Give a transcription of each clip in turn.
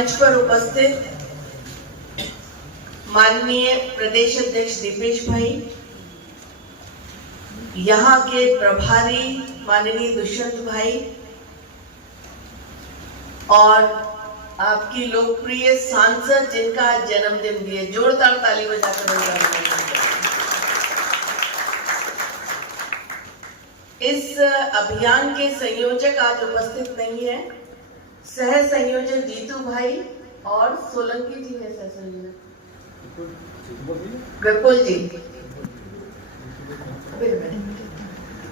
मंच पर उपस्थित माननीय प्रदेश अध्यक्ष दीपेश भाई, यहाँ के प्रभारी माननीय दुष्यंत भाई और आपकी लोकप्रिय सांसद जिनका आज जन्मदिन भी है, जोरदार ताली बजाकर इस अभियान के संयोजक आज उपस्थित नहीं है। सह संयोजक जीतू भाई और सोलंकी जी है, सह संयोजक विपुल जी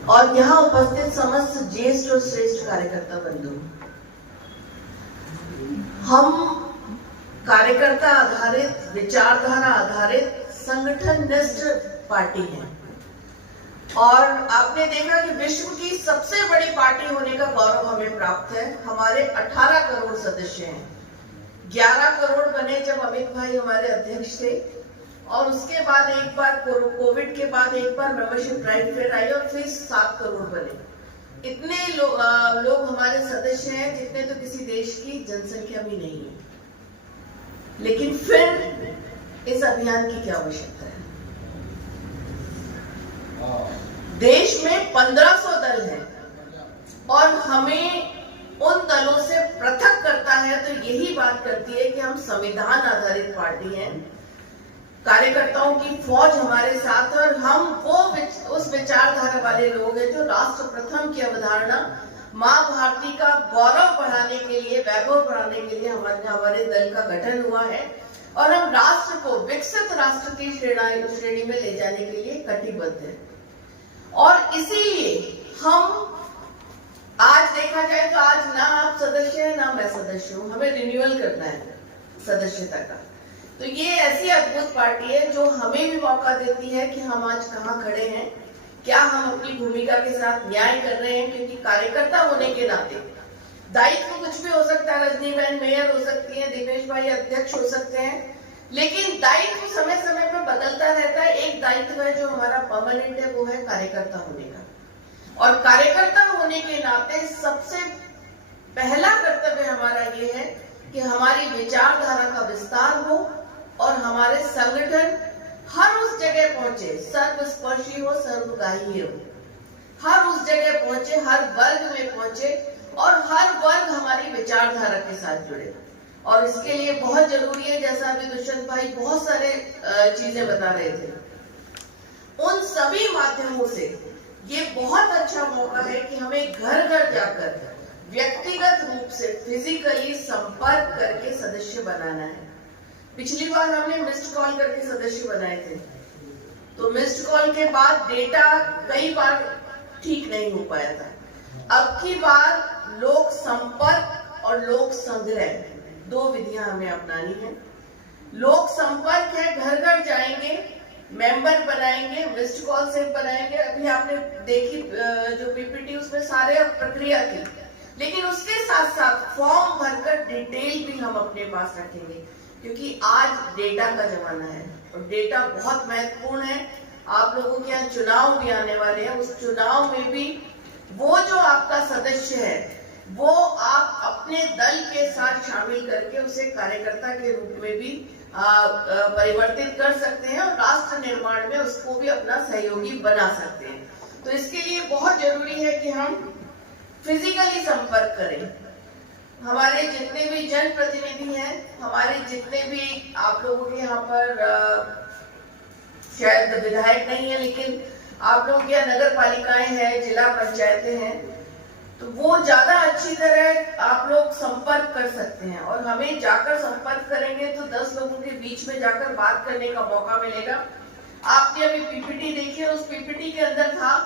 और यहाँ उपस्थित समस्त ज्येष्ठ और श्रेष्ठ कार्यकर्ता बंधु। हम कार्यकर्ता आधारित, विचारधारा आधारित, संगठननिष्ठ पार्टी है और आपने देखा कि विश्व की सबसे बड़ी पार्टी होने का गौरव हमें प्राप्त है। हमारे 18 करोड़ सदस्य हैं। 11 करोड़ बने जब अमित भाई हमारे अध्यक्ष थे और उसके बाद एक बार कोविड के बाद एक बार मेंबरशिप ड्राइव फिर आई और फिर 7 करोड़ बने। इतने लोग हमारे सदस्य हैं जितने तो किसी देश की जनसंख्या भी नहीं है। लेकिन फिर इस अभियान की क्या आवश्यकता है? देश में 1500 दल हैं और हमें उन दलों से पृथक करता है तो यही बात करती है कि हम संविधान आधारित पार्टी हैं। कार्यकर्ताओं की फौज हमारे साथ है और हम वो उस विचारधारा वाले लोग हैं जो राष्ट्र प्रथम की अवधारणा मां भारती का गौरव बढ़ाने के लिए, वैभव बढ़ाने के लिए हमारे दल का गठन हुआ है और हम राष्ट्र को विकसित राष्ट्र की श्रेणी में ले जाने के लिए कटिबद्ध हैं। और इसीलिए हम आज देखा जाए तो आज ना आप सदस्य हैं ना मैं सदस्य हूं, हमें रिन्यूअल करना है सदस्यता का। तो ये ऐसी अद्भुत पार्टी है जो हमें भी मौका देती है कि हम आज कहां खड़े हैं, क्या हम अपनी भूमिका के साथ न्याय कर रहे हैं, क्योंकि कार्यकर्ता होने के नाते दायित्व कुछ भी हो सकता है। रजनी बहन मेयर हो सकती है, दीपेश भाई अध्यक्ष हो सकते हैं, लेकिन दायित्व समय समय पर बदलता रहता है। एक दायित्व है जो हमारा परमानेंट है, वो है कार्यकर्ता होने का। और कार्यकर्ता होने के नाते सबसे पहला कर्तव्य हमारा ये है कि हमारी विचारधारा का विस्तार हो और हमारे संगठन हर उस जगह पहुंचे, सर्वस्पर्शी हो, सर्वग्राही हो, हर उस जगह पहुंचे, हर वर्ग में पहुंचे और हर वर्ग हमारी विचारधारा के साथ जुड़े। और इसके लिए बहुत जरूरी है, जैसा अभी दुष्यंत भाई बहुत सारे चीजें बता रहे थे, उन सभी माध्यमों से ये बहुत अच्छा मौका है कि हमें घर घर जाकर व्यक्तिगत रूप से फिजिकली संपर्क करके सदस्य बनाना है। पिछली बार हमने मिस्ड कॉल करके सदस्य बनाए थे, तो मिस्ड कॉल के बाद डेटा कई बार ठीक नहीं हो पाया था। अब की बार लोक संपर्क और लोक संग्रह, दो विधियां हमें अपनानी है। लोक संपर्क है, घर घर जाएंगे, मेंबर बनाएंगे, मिस्ड कॉल से बनाएंगे। अभी आपने देखी जो पीपीटी, उसमें सारे प्रक्रिया थी, लेकिन उसके साथ साथ फॉर्म भरकर डिटेल भी हम अपने पास रखेंगे, क्योंकि आज डेटा का जमाना है और डेटा बहुत महत्वपूर्ण है। आप लोगों के यहाँ चुनाव भी आने वाले हैं, उस चुनाव में भी वो जो आपका सदस्य है वो आप अपने दल के साथ शामिल करके उसे कार्यकर्ता के रूप में भी परिवर्तित कर सकते हैं और राष्ट्र निर्माण में उसको भी अपना सहयोगी बना सकते हैं। तो इसके लिए बहुत जरूरी है कि हम फिजिकली संपर्क करें। हमारे जितने भी जनप्रतिनिधि हैं, हमारे जितने भी आप लोगों के यहाँ पर शायद विधायक नहीं है, लेकिन आप लोगों के यहाँ नगर पालिकाएं हैं, जिला पंचायतें हैं, तो वो ज्यादा अच्छी तरह आप लोग संपर्क कर सकते हैं। और हमें जाकर संपर्क करेंगे तो 10 लोगों के बीच में जाकर बात करने का मौका मिलेगा। आपने अभी पीपीटी देखी, उस पीपीटी के अंदर था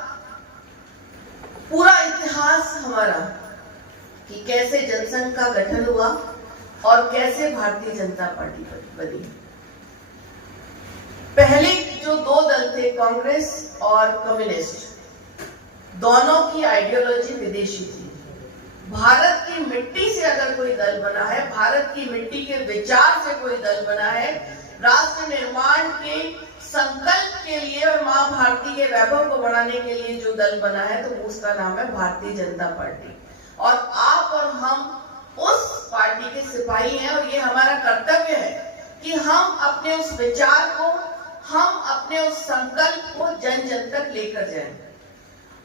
पूरा इतिहास हमारा कि कैसे जनसंघ का गठन हुआ और कैसे भारतीय जनता पार्टी बनी। पहले जो दो दल थे, कांग्रेस और कम्युनिस्ट, दोनों की आइडियोलॉजी विदेशी थी। भारत की मिट्टी से अगर कोई दल बना है, भारत की मिट्टी के विचार से कोई दल बना है, राष्ट्र निर्माण के संकल्प के लिए और मां भारती के वैभव को बढ़ाने के लिए जो दल बना है, तो उसका नाम है भारतीय जनता पार्टी। और आप और हम उस पार्टी के सिपाही हैं और ये हमारा कर्तव्य है कि हम अपने उस विचार को, हम अपने उस संकल्प को जन जन तक लेकर जाएं।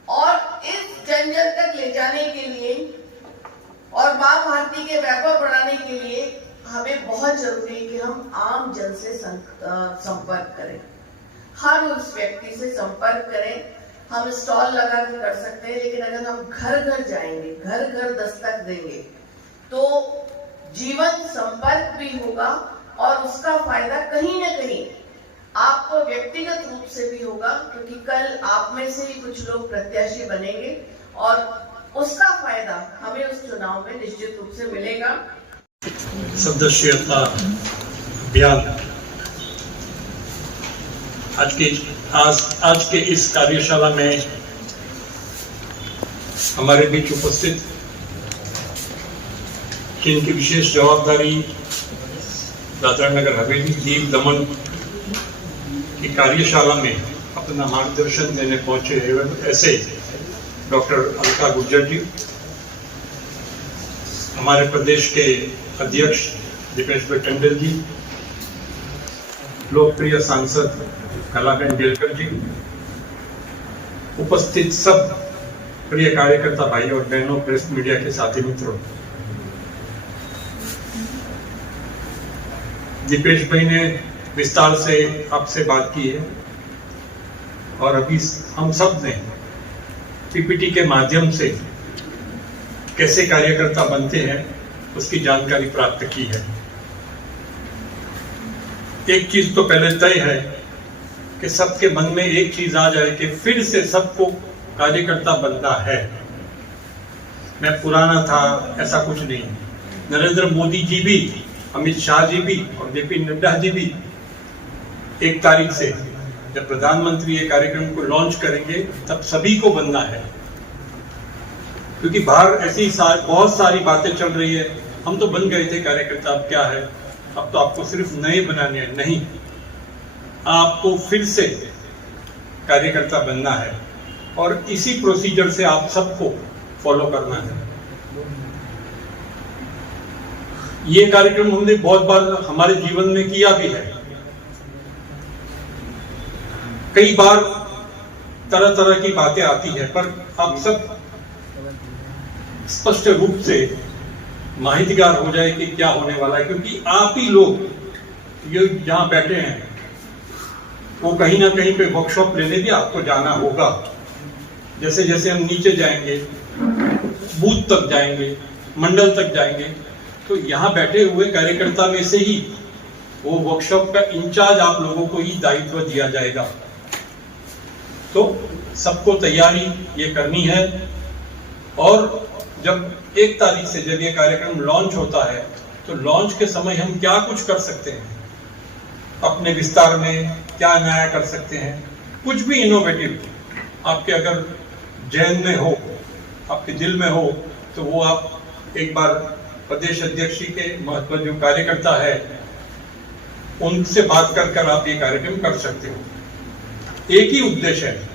और इस जन जन तक ले जाने के लिए और मां भारती के वैभव बढ़ाने के लिए हमें बहुत जरूरी है कि हम आम जन से संपर्क करें, हर उस व्यक्ति से संपर्क करें। हम स्टॉल लगा कर सकते हैं, लेकिन अगर हम घर घर जाएंगे, घर घर दस्तक देंगे, तो जीवन संपर्क भी होगा और उसका फायदा कहीं न कहीं आपको व्यक्तिगत रूप से भी होगा, क्योंकि कल आप में से ही कुछ लोग प्रत्याशी बनेंगे और उसका फायदा हमें उस चुनाव में निश्चित रूप से मिलेगा। सदस्यता अभियान आज के इस कार्यशाला में हमारे बीच उपस्थित जिनकी विशेष जवाबदारी दादरा नगर हवेली, दीव दमन की कार्यशाला में अपना मार्गदर्शन देने पहुंचे ऐसे डॉक्टर अलका गुर्जर जी, हमारे प्रदेश के अध्यक्ष दीपेश भाई टंडन जी, लोकप्रिय सांसद कलाबेन डेलकर जी, उपस्थित सब प्रिय कार्यकर्ता भाई और बहनों, प्रेस मीडिया के साथी मित्रों, दीपेश भाई ने विस्तार से आपसे बात की है और अभी हम सब ने पीपीटी के माध्यम से कैसे कार्यकर्ता बनते हैं उसकी जानकारी प्राप्त की है। एक चीज तो पहले तय है कि सबके मन में एक चीज आ जाए कि फिर से सबको कार्यकर्ता बनना है। मैं पुराना था ऐसा कुछ नहीं। नरेंद्र मोदी जी भी, अमित शाह जी भी और जेपी नड्डा जी भी 1 तारीख से जब प्रधानमंत्री ये कार्यक्रम को लॉन्च करेंगे तब सभी को बनना है, क्योंकि बाहर ऐसी बहुत सारी बातें चल रही है। हम तो बन गए थे कार्यकर्ता, अब क्या है, अब तो आपको सिर्फ नए बनाने हैं। नहीं, आपको फिर से कार्यकर्ता बनना है और इसी प्रोसीजर से आप सबको फॉलो करना है। ये कार्यक्रम हमने बहुत बार हमारे जीवन में किया भी है। कई बार तरह तरह की बातें आती है, पर आप सब स्पष्ट रूप से माहितगार हो जाए कि क्या होने वाला है, क्योंकि आप ही लोग ये जहां बैठे हैं वो कहीं ना कहीं पे वर्कशॉप लेने भी आपको जाना होगा। जैसे जैसे हम नीचे जाएंगे, बूथ तक जाएंगे, मंडल तक जाएंगे, तो यहाँ बैठे हुए कार्यकर्ता में से ही वो वर्कशॉप का इंचार्ज आप लोगों को ही दायित्व दिया जाएगा। तो सबको तैयारी ये करनी है और जब 1 तारीख से जब ये कार्यक्रम लॉन्च होता है तो लॉन्च के समय हम क्या कुछ कर सकते हैं, अपने विस्तार में क्या नया कर सकते हैं, कुछ भी इनोवेटिव आपके अगर जहन में हो, आपके दिल में हो, तो वो आप एक बार प्रदेश अध्यक्ष के महत्व जो कार्यकर्ता है उनसे बात कर आप ये कार्यक्रम कर सकते हो। एक ही उद्देश्य है,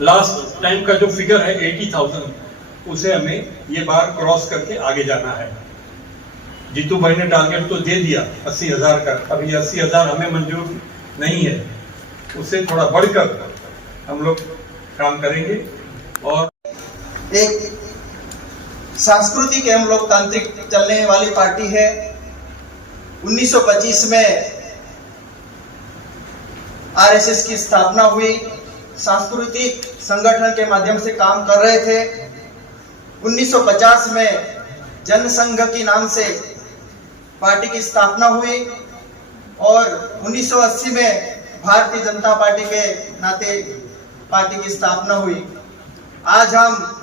लास्ट टाइम का जो फिगर है 80,000, उसे हमें ये बार क्रॉस करके आगे जाना है। जीतू भाई ने टारगेट तो दे दिया 80,000 का, अभी 80,000 हमें मंजूर नहीं है, उससे थोड़ा बढ़कर हम लोग काम करेंगे। और एक सांस्कृतिक एवं लोकतांत्रिक चलने वाली पार्टी है। 1925 में आरएसएस की स्थापना हुई, सांस्कृतिक संगठन के माध्यम से काम कर रहे थे। 1950 में जनसंघ के नाम से पार्टी की स्थापना हुई और 1980 में भारतीय जनता पार्टी के नाते पार्टी की स्थापना हुई। आज हम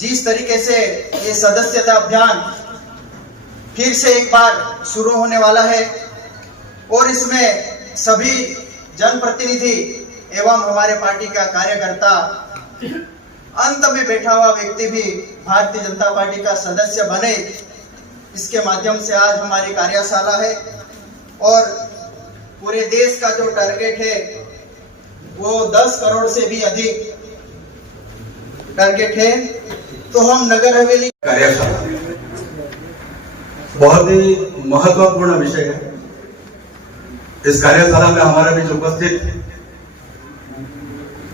जिस तरीके से ये सदस्यता अभियान फिर से एक बार शुरू होने वाला है और इसमें सभी जनप्रतिनिधि एवं हमारे पार्टी का कार्यकर्ता, अंत में बैठा हुआ व्यक्ति भी भारतीय जनता पार्टी का सदस्य बने, इसके माध्यम से आज हमारी कार्यशाला है। और पूरे देश का जो टारगेट है वो 10 करोड़ से भी अधिक टारगेट है। तो हम नगर हवेली कार्यशाला बहुत ही महत्वपूर्ण विषय है। इस कार्यशाला में हमारे बीच उपस्थित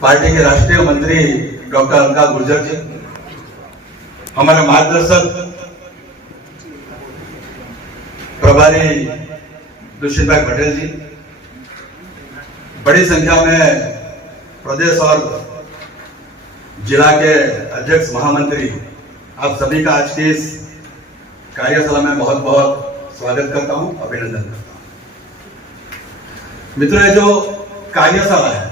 पार्टी के राष्ट्रीय मंत्री डॉक्टर अलका गुर्जर जी, हमारे मार्गदर्शक प्रभारी दुष्यंत भाई पटेल जी, बड़ी संख्या में प्रदेश और जिला के अध्यक्ष महामंत्री, आप सभी का आज की इस कार्यशाला में बहुत बहुत स्वागत करता हूं, अभिनंदन करता हूं। मित्रों, ये जो कार्यशाला है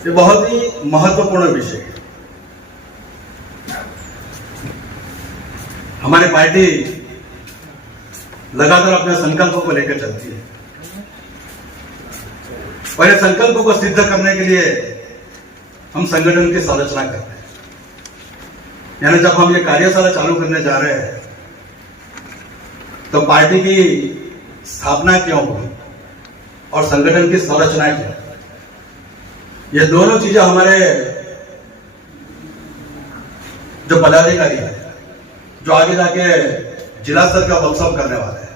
ये बहुत ही महत्वपूर्ण विषय है। हमारी पार्टी लगातार अपने संकल्पों को लेकर चलती है और ये संकल्पों को सिद्ध करने के लिए हम संगठन की संरचना करते हैं। यानी जब हम ये कार्यशाला चालू करने जा रहे हैं तो पार्टी की स्थापना क्यों हुई और संगठन की संरचना क्यों, ये दोनों चीजें हमारे जो पदाधिकारी हैं, जो आगे जाके जिला स्तर का वर्कशॉप करने वाले हैं,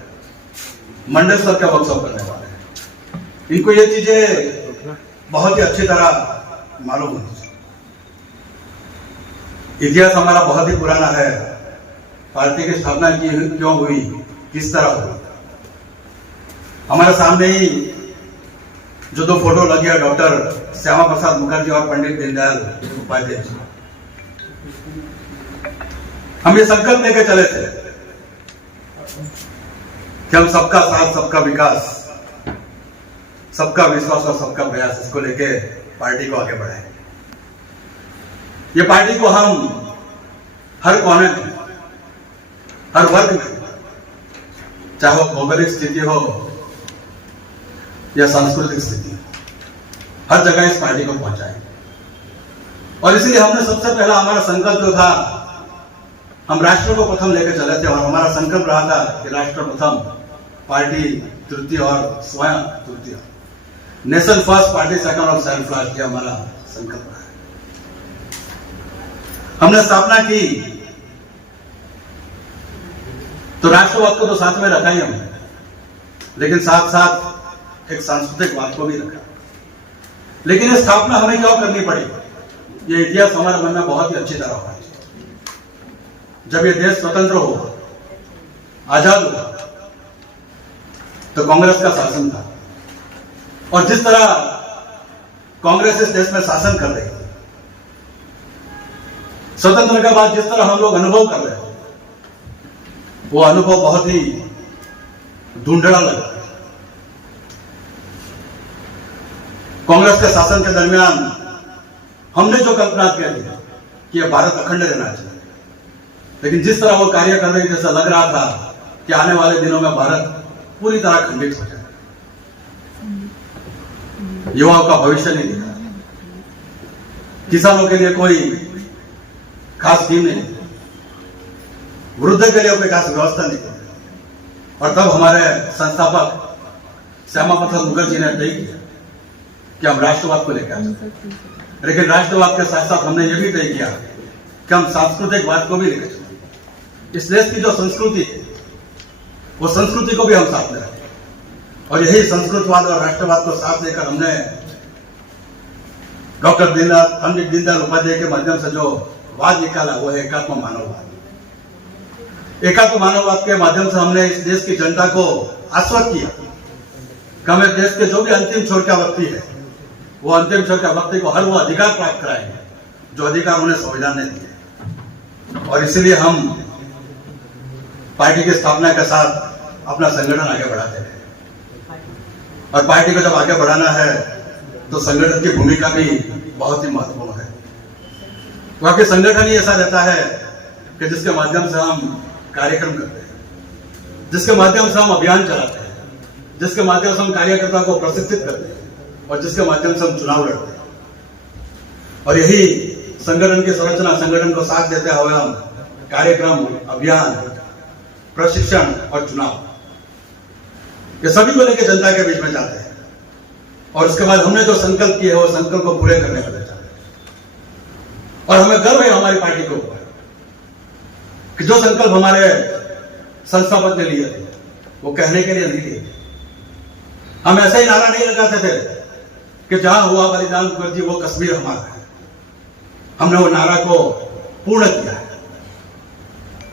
मंडल स्तर का वर्कशॉप करने वाले हैं, इनको ये चीजें बहुत ही अच्छी तरह मालूम होनी चाहिए। इतिहास हमारा बहुत ही पुराना है। पार्टी की स्थापना क्यों हुई, किस तरह हुई। हमारे सामने ही जो दो फोटो लगे हैं, डॉक्टर श्यामा प्रसाद मुखर्जी और पंडित दीनदयाल उपाध्याय जी, हम ये संकल्प लेकर चले थे कि हम सबका साथ, सबका विकास, सबका विश्वास और सबका प्रयास, इसको लेके पार्टी को आगे बढ़ाएंगे। ये पार्टी को हम हर कोने में, हर वर्ग में, चाहे वो भौगोलिक स्थिति हो या सांस्कृतिक स्थिति, हर जगह इस पार्टी को पहुंचाएंगे। और इसलिए हमने सबसे पहला हमारा संकल्प जो था, हम राष्ट्र को प्रथम लेकर चले थे और हमारा संकल्प रहा था कि राष्ट्र प्रथम, पार्टी तृतीय और स्वयं तृतीय, नेशन फर्स्ट, पार्टी सेकंड और सेल्फ लास्ट, ये हमारा संकल्प रहा है। हमने स्थापना की तो राष्ट्रवाद को तो साथ में रखा ही हमने, लेकिन साथ साथ एक सांस्कृतिक वाद को भी रखा। लेकिन ये स्थापना हमें क्यों करनी पड़ी, ये इतिहास हमारे मन में बहुत ही अच्छी तरह हुआ। जब ये देश स्वतंत्र हुआ, आजाद हुआ, तो कांग्रेस का शासन था और जिस तरह कांग्रेस इस देश में शासन कर रही थी, स्वतंत्र के बाद जिस तरह हम लोग अनुभव कर रहे हैं, वो अनुभव बहुत ही धुंधला लगा। कांग्रेस के शासन के दरमियान हमने जो कल्पना की थी कि यह भारत अखंड रहना चाहिए, लेकिन जिस तरह वो कार्य कर रही थी, ऐसा लग रहा था कि आने वाले दिनों में भारत पूरी तरह खंडित हो जाए। युवाओं का भविष्य नहीं दिखा, किसानों के लिए कोई खास स्कीम नहीं, वृद्ध के लिए कोई खास व्यवस्था नहीं। और तब हमारे संस्थापक श्यामा प्रसाद मुखर्जी ने तय किया कि हम राष्ट्रवाद को लेकर आए, लेकिन राष्ट्रवाद के साथ साथ हमने यह भी तय किया कि हम सांस्कृतिक वाद को भी लेकर चलेंगे। इस देश की जो संस्कृति है, वो संस्कृति को भी हम साथ में रखें। और यही संस्कृतवाद और राष्ट्रवाद को साथ लेकर हमने डॉक्टर पंडित दीनदयाल उपाध्याय के माध्यम से जो वाद निकाला, वो है एकात्म मानववाद। एकात्म मानववाद के माध्यम से हमने इस देश की जनता को आश्वस्त किया कि हमें देश के जो भी अंतिम छोर का व्यक्ति है, वो अंतिम छोर का व्यक्ति को हर वो अधिकार प्राप्त कराएंगे जो अधिकार उन्हें संविधान ने दिए। और इसीलिए हम पार्टी की स्थापना के साथ अपना संगठन आगे बढ़ाते हैं। और पार्टी को जब आगे बढ़ाना है तो संगठन की भूमिका भी बहुत ही महत्वपूर्ण है। क्योंकि संगठन ही ऐसा रहता है कि जिसके माध्यम से हम कार्यक्रम करते हैं, जिसके माध्यम से हम अभियान चलाते हैं, जिसके माध्यम से हम कार्यकर्ताओं को प्रशिक्षित करते हैं और जिसके माध्यम से हम चुनाव लड़ते हैं। और यही संगठन की संरचना, संगठन को साथ देते हुए हम कार्यक्रम, अभियान, प्रशिक्षण और चुनाव, ये सभी को लेकर जनता के बीच में जाते हैं। और उसके बाद हमने जो संकल्प किए वो संकल्प को पूरे करने वाले जाते हैं। और हमें गर्व है हमारी पार्टी को कि जो संकल्प हमारे संस्थापक ने लिए थे, वो कहने के लिए नहीं लिए थे। हम ऐसे ही नारा नहीं लगाते थे कि जहां हुआ बलिदान मुखर्जी वो कश्मीर हमारा है। हमने वो नारा को पूर्ण किया है।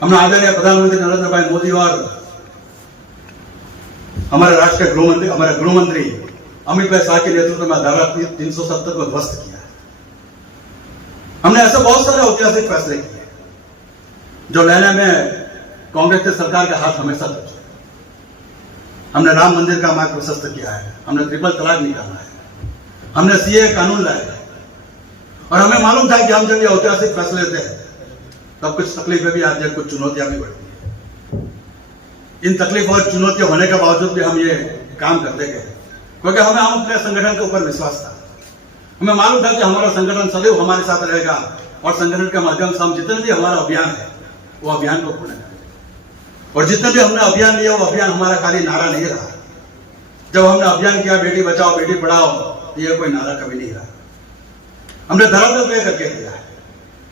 हमने आदरणीय प्रधानमंत्री नरेंद्र भाई मोदी और हमारे राष्ट्र के गृह मंत्री अमित भाई शाह के नेतृत्व में धारा 370 को ध्वस्त किया है। हमने ऐसे बहुत सारे ऐतिहासिक फैसले किए जो लेने में कांग्रेस की सरकार का हाथ हमेशा दर्ज है। हमने राम मंदिर का मार्ग प्रशस्त किया है, हमने ट्रिपल तलाक निकाला है, हमने सीए कानून लाया है। और हमें मालूम था कि हम जब ये ऐतिहासिक फैसले लेते हैं तब कुछ तकलीफें भी आती है, कुछ चुनौतियां भी बढ़ती है। इन तकलीफ और चुनौतियां होने के बावजूद भी हम ये काम करते गए क्योंकि हमें हम अपने संगठन के ऊपर विश्वास था। हमें मालूम था कि हमारा संगठन सदैव हमारे साथ रहेगा और संगठन के माध्यम से हम जितने भी हमारा अभियान है वो अभियान को पूर्ण करेंगे। और जितने भी हमने अभियान लिया वो अभियान हमारा खाली नारा नहीं रहा। जब हमने अभियान किया बेटी बचाओ बेटी पढ़ाओ, ये कोई नारा कभी नहीं रहा। हमने धरातल पे करके किया है।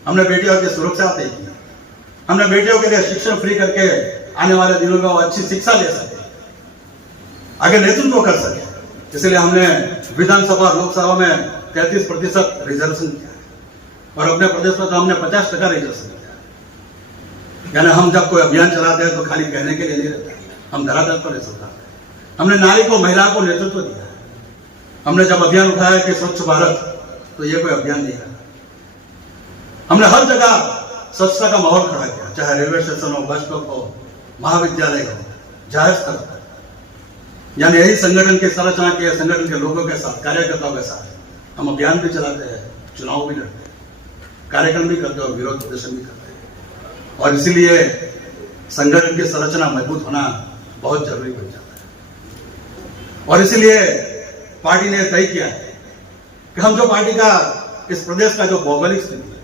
हमने बेटियों की सुरक्षा तय की, हमने बेटियों के लिए शिक्षण फ्री करके आने वाले दिनों में वो अच्छी शिक्षा ले सके, आगे नेतृत्व कर सके। इसलिए हमने विधानसभा और लोकसभा में 33% रिजर्वेशन किया है और अपने प्रदेश में तो हमने 50% रिजर्वेशन किया है। यानी हम जब कोई अभियान चलाते हैं तो खाली कहने के लिए नहीं रहते, हम धरातल पर चलते हैं। हमने नारी को महिला को नेतृत्व दिया है। हमने जब अभियान उठाया कि स्वच्छ भारत, तो ये कोई अभियान नहीं है। हमने हर जगह स्वच्छता का माहौल खड़ा किया, चाहे रेलवे स्टेशन हो, बस स्टॉप हो, महाविद्यालय हो, जाहिर स्थल हो। यानी यही संगठन के संरचना के संगठन के लोगों के साथ, कार्यकर्ताओं के साथ हम अभियान भी चलाते हैं, चुनाव भी लड़ते हैं, कार्यक्रम भी करते हैं और विरोध प्रदर्शन भी करते हैं। और इसीलिए संगठन की संरचना मजबूत होना बहुत जरूरी बन जाता है। और इसीलिए पार्टी ने तय किया है कि हम जो पार्टी का इस प्रदेश का जो भौगोलिक स्थिति है,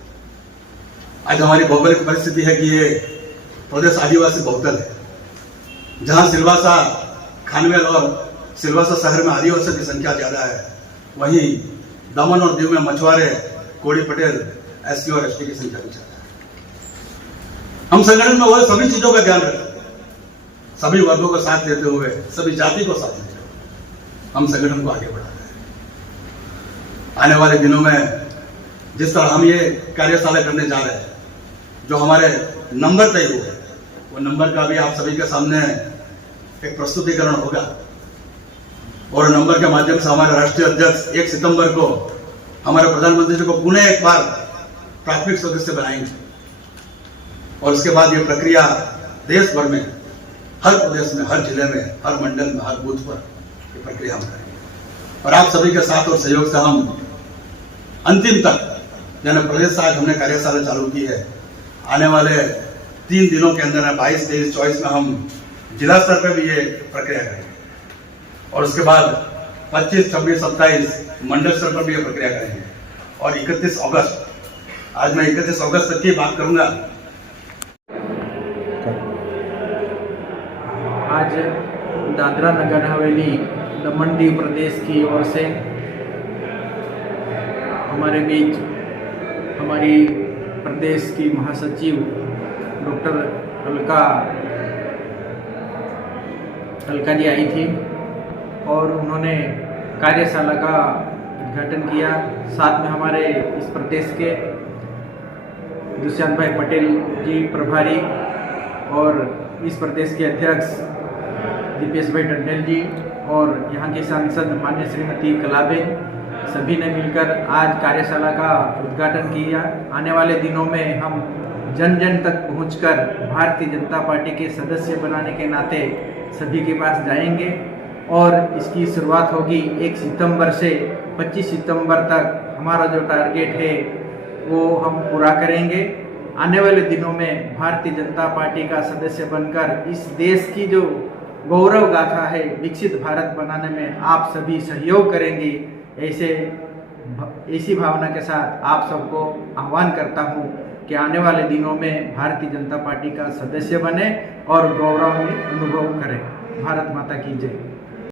आज हमारी भौगोलिक परिस्थिति है कि ये प्रदेश आदिवासी बहुतल है, जहां सिलवासा खानवेल और सिलवासा शहर में आदिवासियों की संख्या ज्यादा है, वहीं दमन और दीव में मछुआरे, कोड़ी पटेल, एससी और एसटी की संख्या भी ज्यादा है। हम संगठन में वो सभी चीजों का ध्यान रखते हैं, सभी वर्गों को साथ देते हुए, सभी जाति को साथ देते हुए हम संगठन को आगे बढ़ाते हैं। आने वाले दिनों में जिस तरह हम ये कार्यशाला करने जा रहे हैं, जो हमारे नंबर तय हुए, वो नंबर का भी आप सभी के सामने एक प्रस्तुतिकरण होगा और नंबर के माध्यम से हमारे राष्ट्रीय अध्यक्ष 1 सितंबर को हमारे प्रधानमंत्री जी को पुनः एक बार प्राथमिक सदस्य बनाएंगे और उसके बाद ये प्रक्रिया देश भर में, हर प्रदेश में, हर जिले में, हर मंडल में, हर बूथ पर ये प्रक्रिया हम करेंगे। और आप सभी के साथ और सहयोग से हम अंतिम तक, यानी प्रदेश से आज हमने कार्यशाला चालू की है, आने वाले 3 दिनों के अंदर 22, 23, 24 में हम जिला स्तर पर भी ये प्रक्रिया करेंगे और उसके बाद 25, 26, 27 मंडल स्तर पर भी ये प्रक्रिया करेंगे और 31 अगस्त, आज मैं 31 अगस्त तक की बात करूंगा। आज दादरा नगर हवेली दमन दीव प्रदेश की ओर से हमारे बीच हमारी प्रदेश की महासचिव डॉक्टर अलका जी आई थी और उन्होंने कार्यशाला का उद्घाटन किया। साथ में हमारे इस प्रदेश के दुष्यंत भाई पटेल जी प्रभारी और इस प्रदेश के अध्यक्ष दीपेश भाई टंडन जी और यहाँ के सांसद मान्य श्रीमती कलाबेन, सभी ने मिलकर आज कार्यशाला का उद्घाटन किया। आने वाले दिनों में हम जन जन तक पहुंचकर भारतीय जनता पार्टी के सदस्य बनाने के नाते सभी के पास जाएंगे और इसकी शुरुआत होगी 1 सितंबर से 25 सितंबर तक। हमारा जो टारगेट है वो हम पूरा करेंगे। आने वाले दिनों में भारतीय जनता पार्टी का सदस्य बनकर इस देश की जो गौरव गाथा है विकसित भारत बनाने में आप सभी सहयोग करेंगे, ऐसी भावना के साथ आप सबको आह्वान करता हूं कि आने वाले दिनों में भारतीय जनता पार्टी का सदस्य बने और गौरव में अनुभव करें। भारत माता की जय।